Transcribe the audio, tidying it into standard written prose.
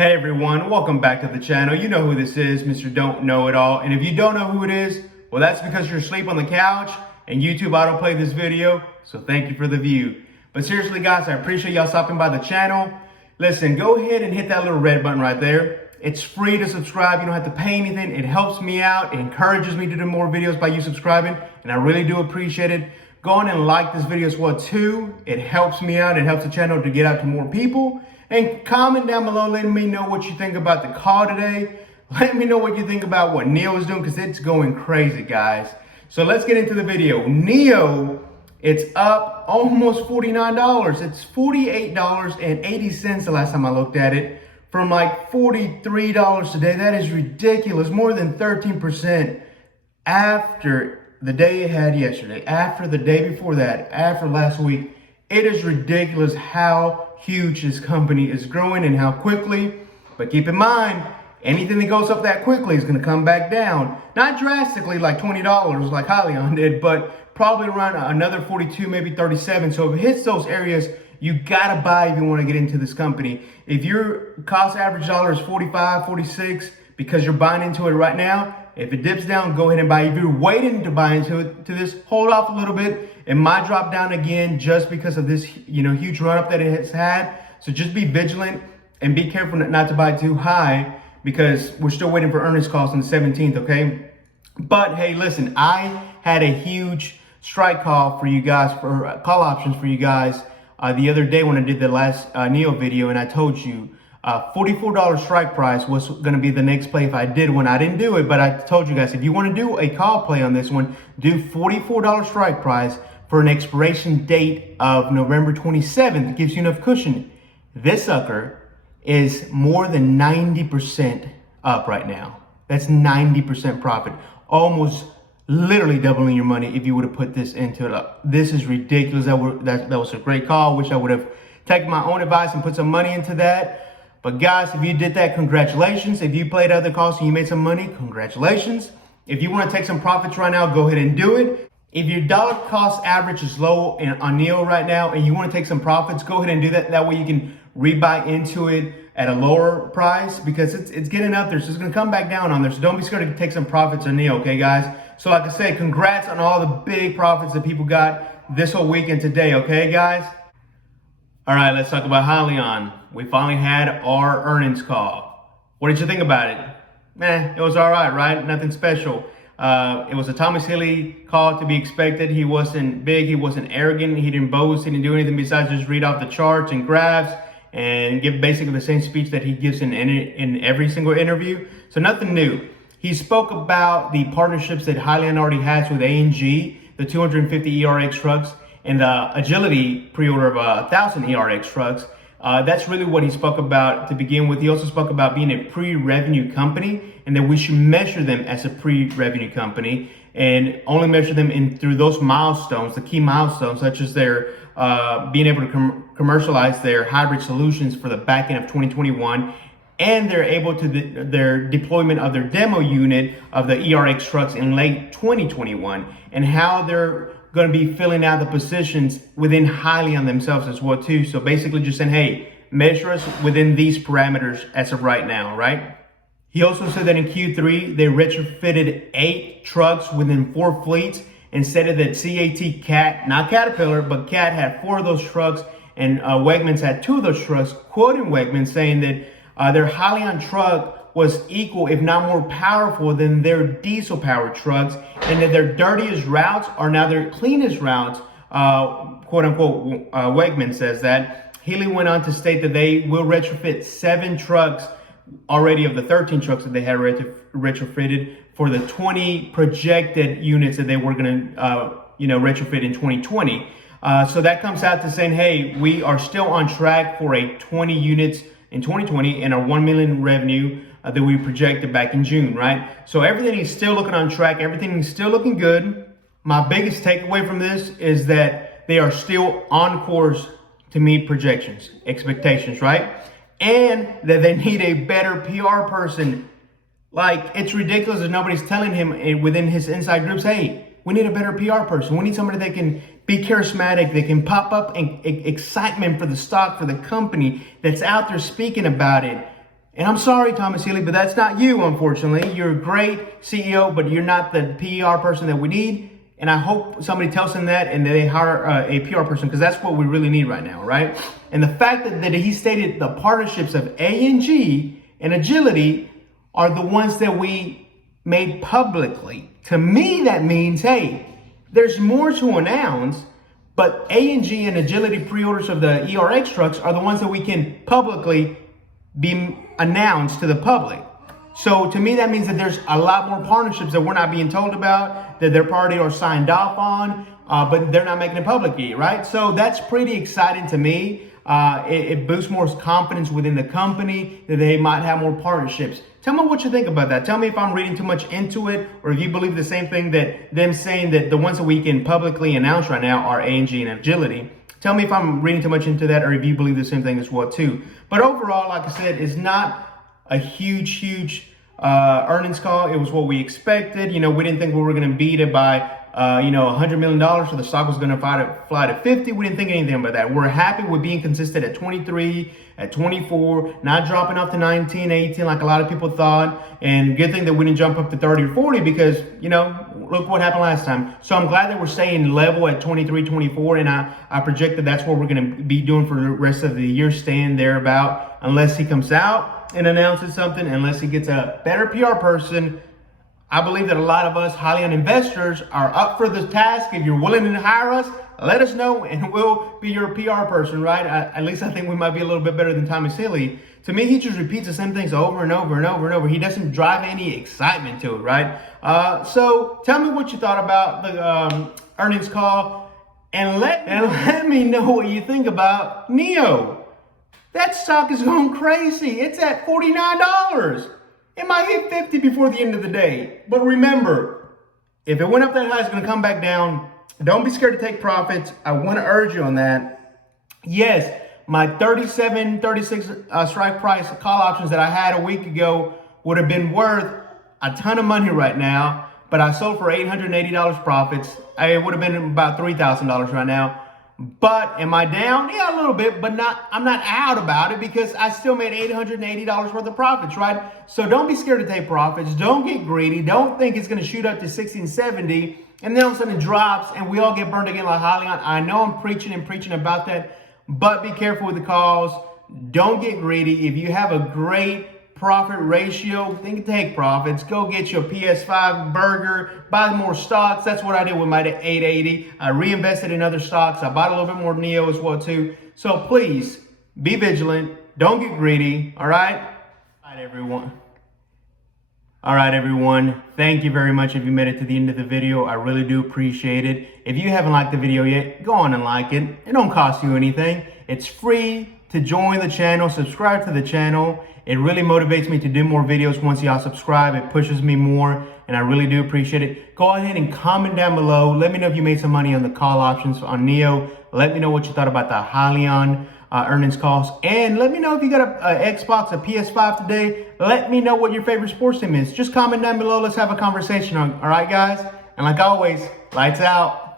Hey everyone, welcome back to the channel. You know who this is, Mr. Don't Know It All. And if you don't know who it is, well, that's because you're asleep on the couch and YouTube autoplay this video. So thank you for the view. But seriously guys, I appreciate y'all stopping by the channel. Listen, go ahead and hit that little red button right there. It's free to subscribe. You don't have to pay anything. It helps me out. It encourages me to do more videos by you subscribing. And I really do appreciate it. Go on and like this video as well too. It helps me out. It helps the channel to get out to more people. And comment down below, letting me know what you think about the call today. Let me know what you think about what NIO is doing, because it's going crazy, guys. So let's get into the video. NIO, it's up almost $49. It's $48.80 the last time I looked at it, from like $43 today. That is ridiculous. More than 13% after the day it had yesterday, after the day before that, after last week. It is ridiculous how huge this company is growing and how quickly. But keep in mind, anything that goes up that quickly is going to come back down. Not drastically like $20 like Hyliion did, but probably around another 42, maybe 37. So if it hits those areas, you got to buy if you want to get into this company. If your cost average dollar is 45, 46, because you're buying into it right now, if it dips down, go ahead and buy. If you're waiting to buy into this, hold off a little bit. It might drop down again just because of this, huge run up that it has had. So just be vigilant and be careful not to buy too high, because we're still waiting for earnings calls on the 17th, okay? But hey, listen, I had a huge strike call for you guys, for call options for you guys the other day when I did the last NIO video, and I told you $44 strike price was going to be the next play if I did one. I didn't do it, but I told you guys, if you want to do a call play on this one, do $44 strike price for an expiration date of November 27th. It gives you enough cushion. This sucker is more than 90% up right now. That's 90% profit. Almost literally doubling your money if you would have put this into it. This is ridiculous. That was a great call. Wish I would have taken my own advice and put some money into that. But guys, if you did that, congratulations. If you played other calls and you made some money, congratulations. If you want to take some profits right now, go ahead and do it. If your dollar cost average is low on NIO right now and you want to take some profits, go ahead and do that. That way you can rebuy into it at a lower price, because it's getting up there. So it's going to come back down on there. So don't be scared to take some profits on NIO, okay, guys? So like I said, congrats on all the big profits that people got this whole weekend today, okay, guys? All right, let's talk about Hyliion. We finally had our earnings call. What did you think about it? It was all right? Nothing special. It was a Thomas Hilly call to be expected. He wasn't big, he wasn't arrogant, he didn't boast, he didn't do anything besides just read off the charts and graphs and give basically the same speech that he gives in every single interview. So nothing new. He spoke about the partnerships that Hyliion already has with ANG, the 250 ERX trucks, and the Agility pre-order of 1,000 ERX trucks. That's really what he spoke about to begin with. He also spoke about being a pre-revenue company, and that we should measure them as a pre-revenue company and only measure them through those milestones, the key milestones, such as their being able to commercialize their hybrid solutions for the back end of 2021, and they're able to their deployment of their demo unit of the ERX trucks in late 2021, and how they're going to be filling out the positions within Hyliion themselves as well too. So basically just saying, hey, measure us within these parameters as of right now, right? He also said that in Q3, they retrofitted 8 trucks within 4 fleets, and said that CAT, not Caterpillar, but CAT had 4 of those trucks, and Wegmans had 2 of those trucks, quoting Wegmans saying that their Hyliion truck was equal, if not more powerful than their diesel powered trucks, and that their dirtiest routes are now their cleanest routes, quote unquote. Wegman says that. Healy went on to state that they will retrofit 7 trucks already of the 13 trucks that they had retrofitted for the 20 projected units that they were going to retrofit in 2020. So that comes out to saying, hey, we are still on track for a 20 units in 2020 and our 1 million revenue that we projected back in June, right? So everything is still looking on track. Everything is still looking good. My biggest takeaway from this is that they are still on course to meet projections, expectations, right? And that they need a better PR person. Like, it's ridiculous that nobody's telling him within his inside groups, hey, we need a better PR person. We need somebody that can be charismatic, that can pop up excitement for the stock, for the company, that's out there speaking about it. And I'm sorry, Thomas Hyliion, but that's not you, unfortunately. You're a great CEO, but you're not the PR person that we need. And I hope somebody tells him that and they hire a PR person, because that's what we really need right now, right? And the fact that he stated the partnerships of A&G and Agility are the ones that we made publicly. To me, that means, hey, there's more to announce, but A&G and Agility pre-orders of the ERX trucks are the ones that we can publicly be announced to the public. So to me, that means that there's a lot more partnerships that we're not being told about, that they're already are signed off on, but they're not making it public yet, right? So that's pretty exciting to me. It boosts more confidence within the company that they might have more partnerships. Tell me what you think about that. Tell me if I'm reading too much into it, or if you believe the same thing, that them saying that the ones that we can publicly announce right now are A&G and Agility. Tell me if I'm reading too much into that, or if you believe the same thing as well too. But overall, like I said, it's not a huge earnings call. It was what we expected. You know, we didn't think we were going to beat it by $100 million, so the stock was going to fly to 50. We didn't think anything about that. We're happy with being consistent at 23, at 24, not dropping off to 19, 18 like a lot of people thought. And good thing that we didn't jump up to 30 or 40, because, look what happened last time. So I'm glad that we're staying level at 23, 24, and I project that that's what we're going to be doing for the rest of the year, staying there about, unless he comes out and announces something, unless he gets a better PR person. I believe that a lot of us Hyliion investors are up for the task. If you're willing to hire us, let us know and we'll be your PR person, right? At least I think we might be a little bit better than Thomas Hyliion. To me, he just repeats the same things over and over and over and over. He doesn't drive any excitement to it, right? So tell me what you thought about the earnings call, and let me know what you think about NIO. That stock is going crazy. It's at $49. It might hit 50 before the end of the day. But remember, if it went up that high, it's going to come back down. Don't be scared to take profits. I want to urge you on that. Yes, my 36 strike price call options that I had a week ago would have been worth a ton of money right now, but I sold for $880 profits. It would have been about $3,000 right now. But am I down? Yeah, a little bit, but I'm not out about it, because I still made $880 worth of profits, right? So don't be scared to take profits. Don't get greedy. Don't think it's going to shoot up to 60 and 70, and then all of a sudden it drops and we all get burned again like Hyliion. I know I'm preaching about that, but be careful with the calls. Don't get greedy. If you have a great profit ratio, think take profits. Go get your PS5 burger, buy more stocks. That's what I did with my 880. I reinvested in other stocks. I bought a little bit more NIO as well too. So please be vigilant. Don't get greedy. All right. All right, everyone. Thank you very much if you made it to the end of the video. I really do appreciate it. If you haven't liked the video yet, go on and like it. It don't cost you anything. It's free to join the channel, subscribe to the channel. It really motivates me to do more videos. Once y'all subscribe, it pushes me more, and I really do appreciate it. Go ahead and comment down below. Let me know if you made some money on the call options on NIO. Let me know what you thought about the Hyliion earnings calls, and let me know if you got a Xbox, a PS5 today. Let me know what your favorite sports team is. Just comment down below. Let's have a conversation. All right, guys? And like always, lights out.